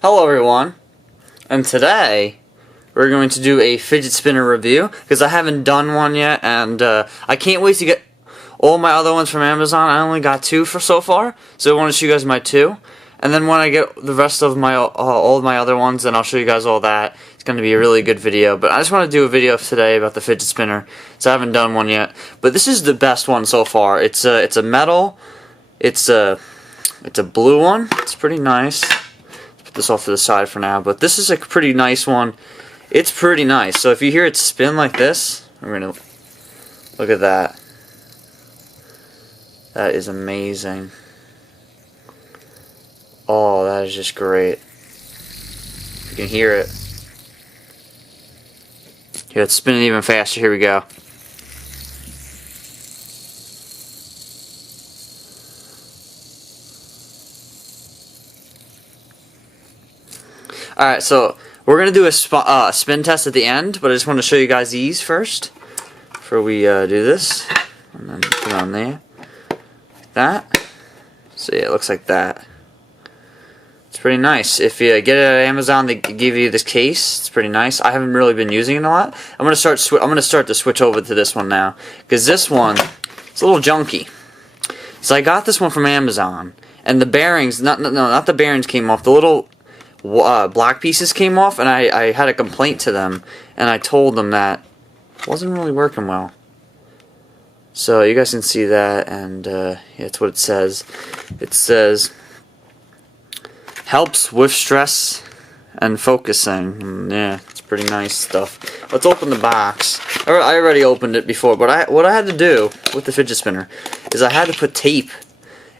Hello everyone, and today we're going to do a fidget spinner review because I haven't done one yet, and I can't wait to get all my other ones from Amazon. I only got 2 for so far, so I want to show you guys my 2, and then when I get the rest of my all of my other ones, then I'll show you guys all that. It's going to be a really good video, but I just want to do a video today about the fidget spinner, so I haven't done one yet. But this is the best one so far. It's a metal. It's a blue one. It's pretty nice. This off to the side for now, but this is a pretty nice one. It's pretty nice. So if you hear it spin like this, we're gonna look at that. That is amazing. Oh, that is just great. You can hear it. Here, it's spinning even faster. Here we go. Alright, so we're going to do a spin test at the end, but I just want to show you guys these first before we do this. And then put it on there. Like that. So yeah, it looks like that. It's pretty nice. If you get it at Amazon, they give you this case. It's pretty nice. I haven't really been using it a lot. I'm going to start to switch over to this one now, because this one, it's a little junky. So I got this one from Amazon, and the bearings, not the bearings came off. The little black pieces came off, and I had a complaint to them, and I told them that it wasn't really working well. So you guys can see that, and yeah, that's what it says. It says helps with stress and focusing. And yeah, it's pretty nice stuff. Let's open the box. I already opened it before, but what I had to do with the fidget spinner is I had to put tape.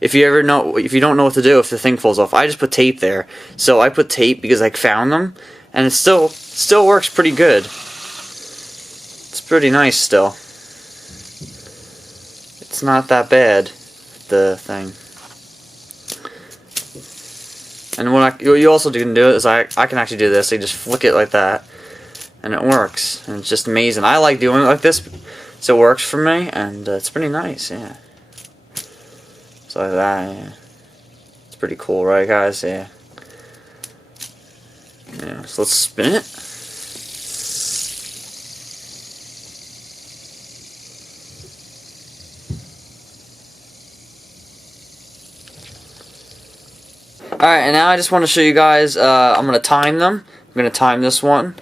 If you don't know what to do if the thing falls off, I just put tape there. So I put tape because I found them, and it still works pretty good. It's pretty nice still. It's not that bad, the thing. And what you also can do is I can actually do this. You just flick it like that, and it works. And it's just amazing. I like doing it like this, so it works for me, and it's pretty nice. Yeah. Like that, yeah. It's pretty cool, right, guys? Yeah. Yeah. So let's spin it. Alright, and now I just want to show you guys. I'm gonna time them. I'm gonna time this one,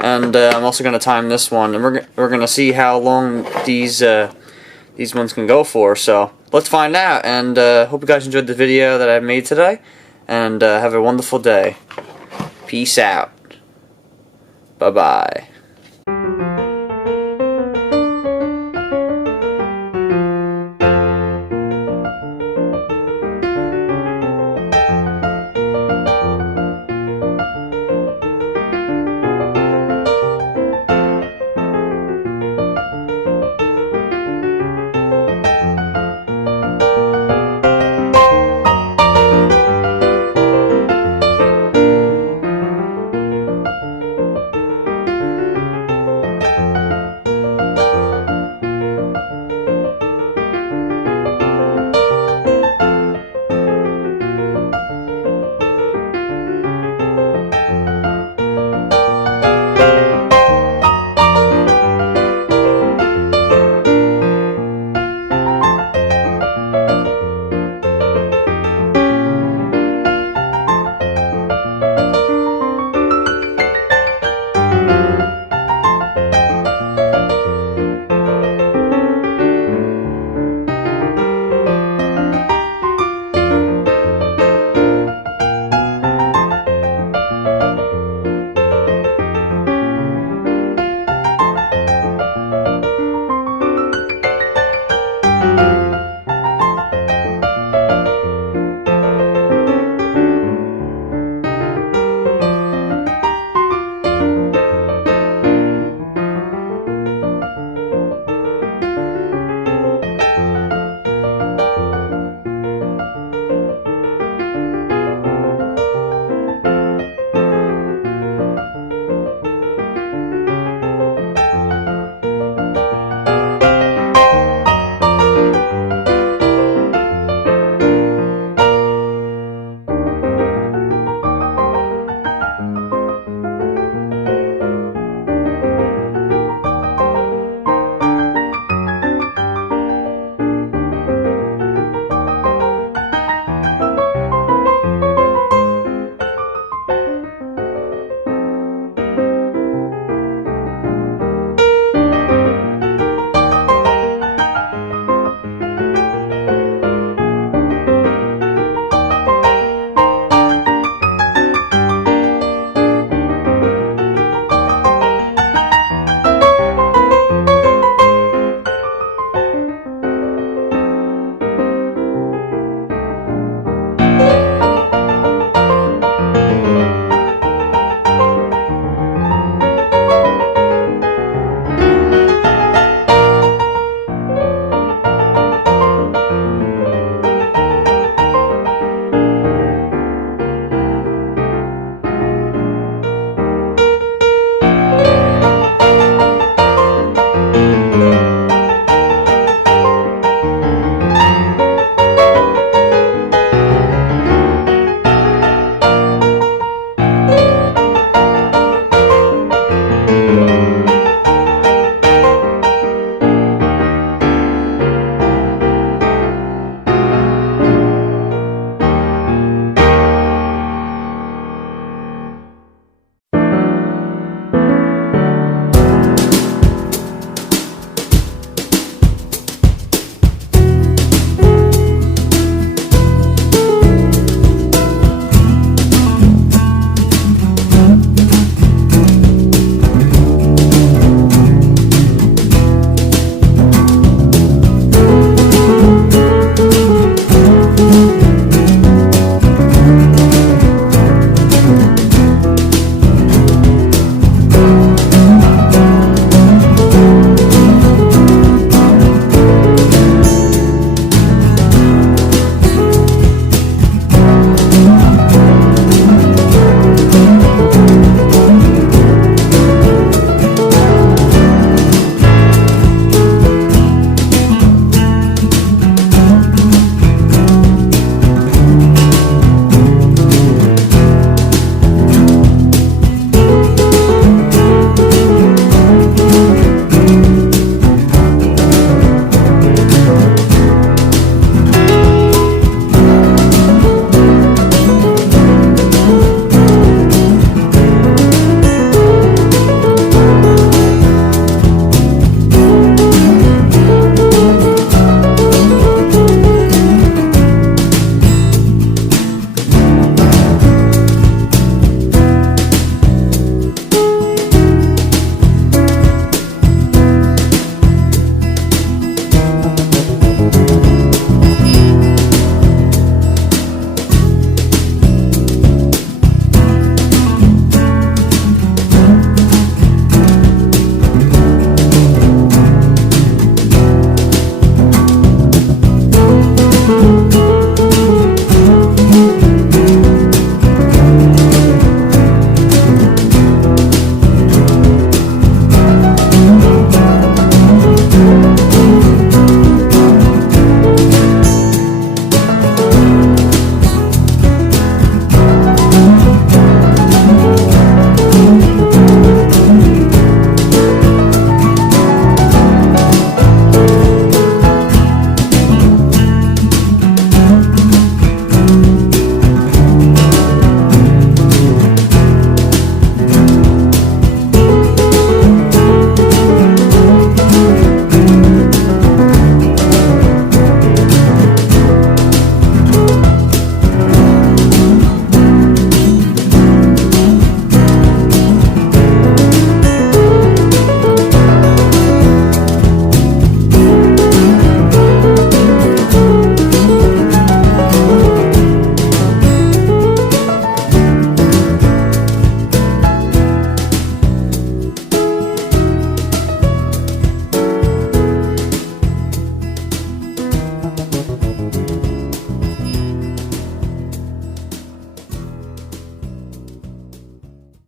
and I'm also gonna time this one, and we're gonna see how long these ones can go for. So let's find out, and hope you guys enjoyed the video that I made today, and have a wonderful day. Peace out. Bye-bye.